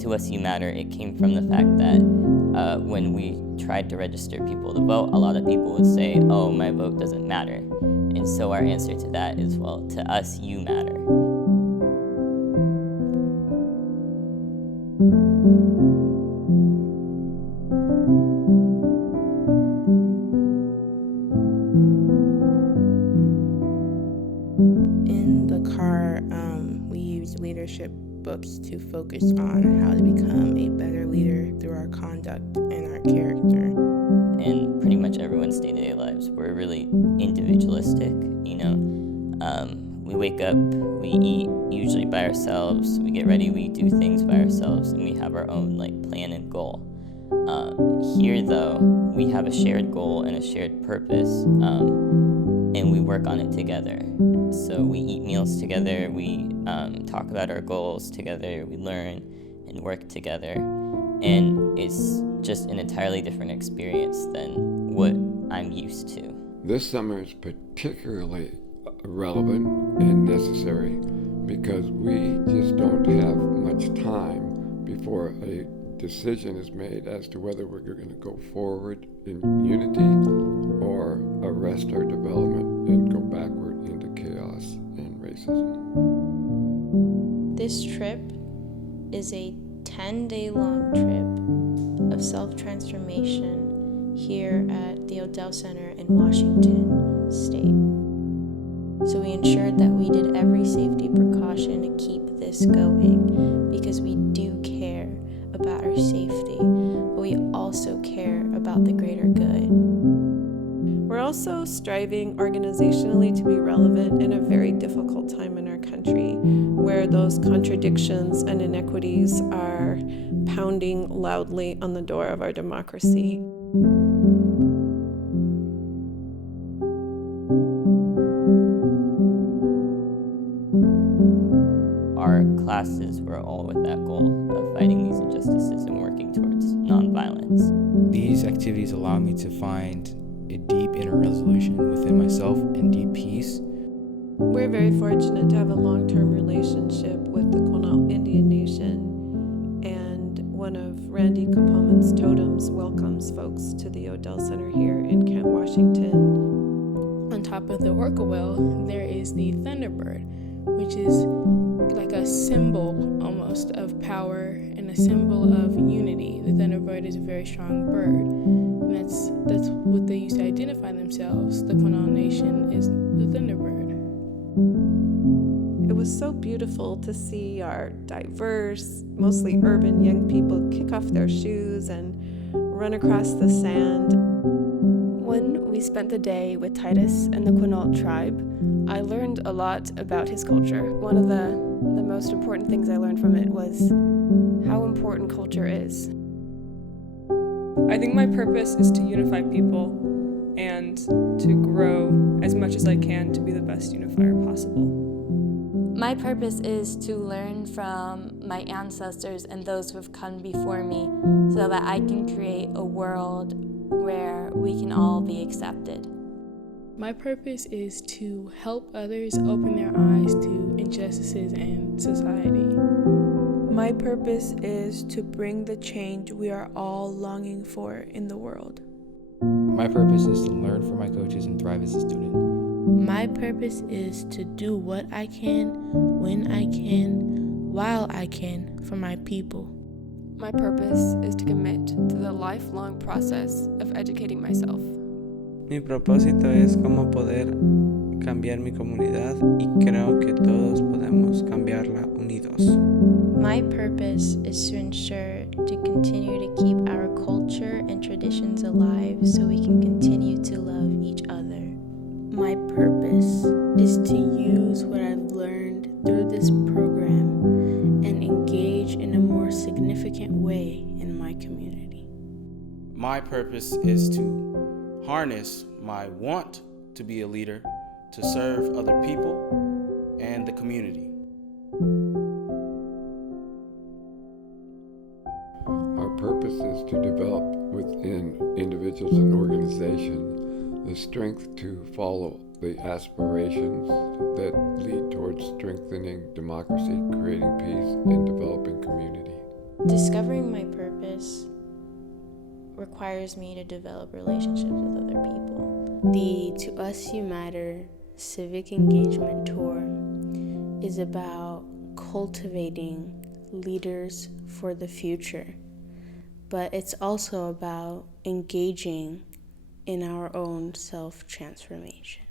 To Us You Matter, it came from the fact that when we tried to register people to vote, a lot of people would say, oh, my vote doesn't matter. And so our answer to that is, well, to us, you matter. In the car, we use leadership books to focus on how to become a better leader through our conduct and our character. In pretty much everyone's day-to-day lives, we're really individualistic, you know. We wake up, we eat usually by ourselves, we get ready, we do things by ourselves, and we have our own plan and goal. Here though, we have a shared goal and a shared purpose, and we work on it together. So we eat meals together, we talk about our goals together, we learn and work together, and it's just an entirely different experience than what I'm used to. This summer is particularly relevant and necessary because we just don't have much time before a decision is made as to whether we're going to go forward in unity or arrest our development and go backward into chaos and racism. This trip is a 10-day-long trip of self-transformation here at the Odell Center in Washington State. So we ensured that we did every safety precaution to keep this going because we do care about our safety, but we also care about the greater good. We're also striving organizationally to be relevant in a very difficult time in our country, where those contradictions and inequities are pounding loudly on the door of our democracy. Our classes were all with that goal of fighting these injustices and working towards nonviolence. These activities allow me to find a deep inner resolution within myself and deep peace. We're very fortunate to have a long-term relationship with the Quinault Indian Nation, and one of Randy Kapoman's totems welcomes folks to the Odell Center here in Kent, Washington. On top of the orca whale, there is the thunderbird, which is like a symbol almost of power and a symbol of unity. The thunderbird is a very strong bird, and that's what they use to identify themselves. The Quinault Nation is the thunderbird. It was so beautiful to see our diverse, mostly urban young people kick off their shoes and run across the sand. When we spent the day with Titus and the Quinault tribe, I learned a lot about his culture. One of the most important things I learned from it was how important culture is. I think my purpose is to unify people and to grow as much as I can to be the best unifier possible. My purpose is to learn from my ancestors and those who have come before me so that I can create a world where we can all be accepted. My purpose is to help others open their eyes to injustices in society. My purpose is to bring the change we are all longing for in the world. My purpose is to learn from my coaches and thrive as a student. My purpose is to do what I can, when I can, while I can for my people. My purpose is to commit to the lifelong process of educating myself. Mi propósito es cómo poder cambiar mi comunidad y creo que todos podemos cambiarla unidos. My purpose is to ensure to continue to keep our culture and traditions alive so we can continue to love each other. My purpose is to use what I've learned through this program and engage in a more significant way in my community. My purpose is to harness my want to be a leader to serve other people and the community. Our purpose is to develop within individuals and organizations the strength to follow the aspirations that lead towards strengthening democracy, creating peace, and developing community. Discovering my purpose requires me to develop relationships with other people. The To Us You Matter Civic Engagement Tour is about cultivating leaders for the future, but it's also about engaging in our own self-transformation.